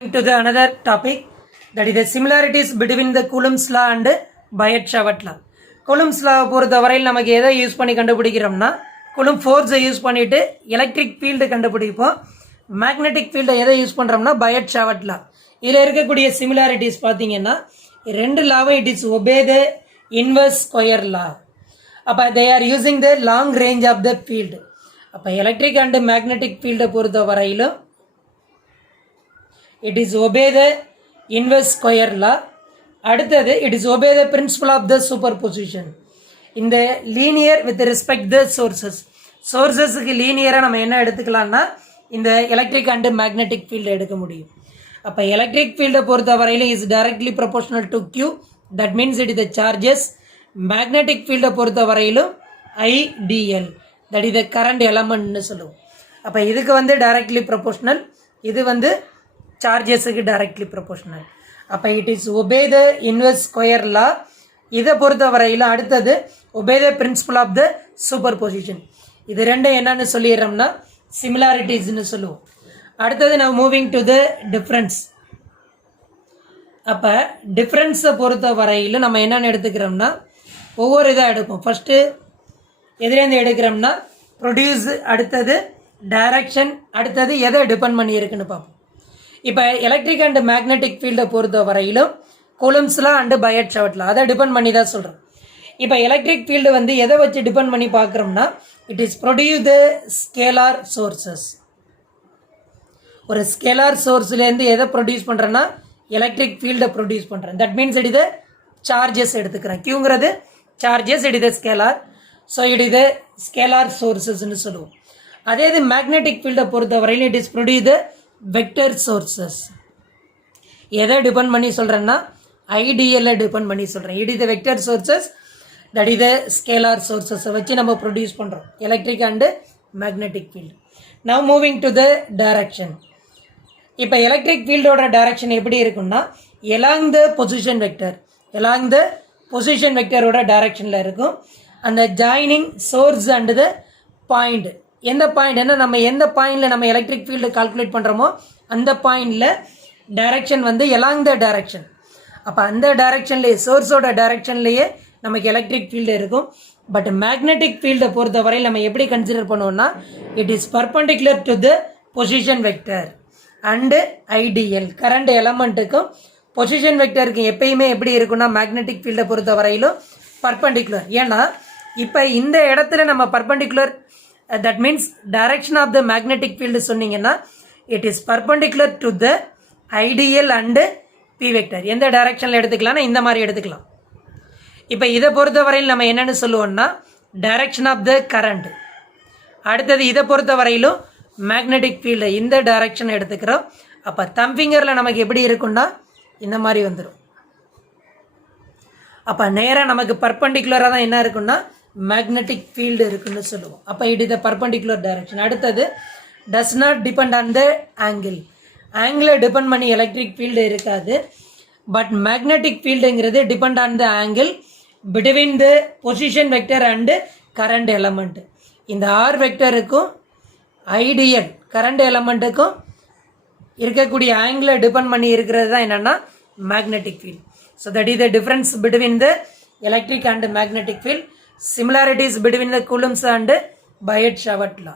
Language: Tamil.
To the another topic, that is the similarities between the Coulomb's law and biot law. Coulomb's law பொறுத்த வரையில் நமக்கு எதை யூஸ் பண்ணி கண்டுபிடிக்கிறோம்னா Coulomb force யூஸ் பண்ணிட்டு எலக்ட்ரிக் ஃபீல்டு கண்டுபிடிப்போம். மேக்னெட்டிக் ஃபீல்டை எதை யூஸ் பண்ணுறோம்னா biot law. இதில் இருக்கக்கூடிய சிமிலாரிட்டிஸ் பார்த்தீங்கன்னா ரெண்டு லாவும் it is obey the inverse square law. அப்போ they are using the long range of the field. அப்போ எலக்ட்ரிக் அண்டு மேக்னெட்டிக் ஃபீல்டை பொறுத்த வரையிலும் it is obey the inverse square law. அடுத்தது it is obey the principle of the superposition. இந்த linear with respect the sourcesக்கு லீனியராக நம்ம என்ன எடுத்துக்கலாம்னா இந்த எலக்ட்ரிக் அண்ட் மேக்னெட்டிக் ஃபீல்டை எடுக்க முடியும். அப்போ எலக்ட்ரிக் ஃபீல்டை பொறுத்த வரையிலும் is directly proportional to Q, that means it is the charges. Magnetic ஃபீல்டை பொறுத்த வரையிலும் IDL, that is the current எலமெண்ட்னு சொல்லுவோம். அப்போ இதுக்கு வந்து டைரக்ட்லி ப்ரொபோர்ஷனல், இது வந்து சார்ஜஸுக்கு டைரக்ட்லி ப்ரொபோர்ஷனல். அப்போ it is obey the inverse square law. இதை பொறுத்த வரையில் அடுத்தது obey the principle of the superposition. இது ரெண்டும் என்னன்னு சொல்லிடுறோம்னா சிமிலாரிட்டிஸ்ன்னு சொல்லுவோம். அடுத்தது நான் மூவிங் டு த டிஃப்ரென்ஸ். அப்போ டிஃப்ரென்ஸை பொறுத்த வரையில் நம்ம என்னென்னு எடுத்துக்கிறோம்னா ஒவ்வொரு இதாக எடுப்போம். ஃபஸ்ட்டு எதுலேருந்து எடுக்கிறோம்னா ப்ரொடியூஸ், அடுத்தது டைரக்ஷன், அடுத்தது எதை டிபெண்ட் பண்ணி இருக்குன்னு பார்ப்போம். இப்போ எலக்ட்ரிக் அண்ட் மேக்னெட்டிக் ஃபீல்டை பொறுத்த வரையிலும் கூலம்ஸ் லா அண்டு பயோட் லா அதை டிபெண்ட் பண்ணி தான் சொல்கிறோம். இப்போ எலக்ட்ரிக் ஃபீல்டு வந்து எதை வச்சு டிபெண்ட் பண்ணி பார்க்குறோம்னா it is produce the scalar sources. ஒரு ஸ்கேலார் சோர்ஸ்லேருந்து எதை ப்ரொடியூஸ் பண்ணுறேன்னா எலக்ட்ரிக் ஃபீல்டை ப்ரொடியூஸ் பண்ணுறேன். தட் மீன்ஸ் இட் இது சார்ஜஸ் எடுத்துக்கிறேன். கியூங்கிறது சார்ஜஸ், இட் இது ஸ்கேலார். ஸோ இட் இது ஸ்கேலார் சோர்சஸ்ன்னு சொல்லுவோம். அதே இது மேக்னெட்டிக் ஃபீல்டை பொறுத்த வரையிலும் it is produce the vector sources. எதை டிபெண்ட் பண்ணி சொல்கிறேன்னா ஐடியலை டிபெண்ட் பண்ணி சொல்கிறேன். It is the vector sources, that is the scalar சோர்சஸை வச்சு நம்ம ப்ரொடியூஸ் பண்ணுறோம் electric and magnetic field. Now moving to the direction. இப்போ எலக்ட்ரிக் ஃபீல்டோட டைரக்ஷன் எப்படி இருக்குன்னா along the position vector, along the position வெக்டரோட டைரக்ஷனில் இருக்கும். அந்த joining source and the point, எந்த பாயிண்ட் என்ன நம்ம எந்த பாயிண்டில் நம்ம எலக்ட்ரிக் ஃபீல்டு கால்குலேட் பண்ணுறோமோ அந்த பாயிண்டில் டைரக்ஷன் வந்து எலாங் த டைரக்ஷன். அப்போ அந்த டைரக்ஷன்லேயே சோர்ஸோட டைரக்ஷன்லேயே நமக்கு எலக்ட்ரிக் ஃபீல்டு இருக்கும். பட் மேக்னெட்டிக் ஃபீல்டை பொறுத்த வரையில் நம்ம எப்படி கன்சிடர் பண்ணுவோம்னா it is perpendicular to the position vector and I D L. Current எலமெண்ட்டுக்கும் பொசிஷன் வெக்டருக்கு எப்பயுமே எப்படி இருக்குன்னா மேக்னெட்டிக் ஃபீல்டை பொறுத்த வரையிலும் பர்பண்டிகுலர். ஏன்னா இப்போ இந்த இடத்துல நம்ம perpendicular, that means direction of the magnetic field சொன்னீங்கன்னா it is perpendicular to the ideal and B vector. எந்த டைரக்ஷனில் எடுத்துக்கலாம்னா இந்த மாதிரி எடுத்துக்கலாம். இப்போ இதை பொறுத்த வரையில் நம்ம என்னென்னு சொல்லுவோம்னா டைரக்ஷன் ஆஃப் த கரண்ட். அடுத்தது இதை பொறுத்த வரையிலும் மேக்னெட்டிக் ஃபீல்டு இந்த டைரக்ஷன் எடுத்துக்கிறோம். அப்போ தம் ஃபிங்கரில் நமக்கு எப்படி இருக்குன்னா இந்த மாதிரி வந்துடும். அப்போ நேராக நமக்கு பர்பண்டிகுலராக தான் என்ன இருக்குன்னா மேக்னெட்டிக் ஃபீல்டு இருக்குன்னு சொல்லுவோம். அப்போ it is the perpendicular direction. அடுத்தது does not depend on the angle. ஆங்கிளை டிபெண்ட் பண்ணி எலக்ட்ரிக் ஃபீல்டு இருக்காது. பட் மேக்னெட்டிக் ஃபீல்டுங்கிறது depend on the angle between the position vector and current element. இந்த ஆர் வெக்டருக்கும் ஐடியல் கரண்ட் எலமெண்ட்டுக்கும் இருக்கக்கூடிய ஆங்கிளை டிபெண்ட் பண்ணி இருக்கிறது தான் என்னென்னா magnetic field. So that is the difference between the electric and magnetic field. Similarities between the Coulomb's and biot law.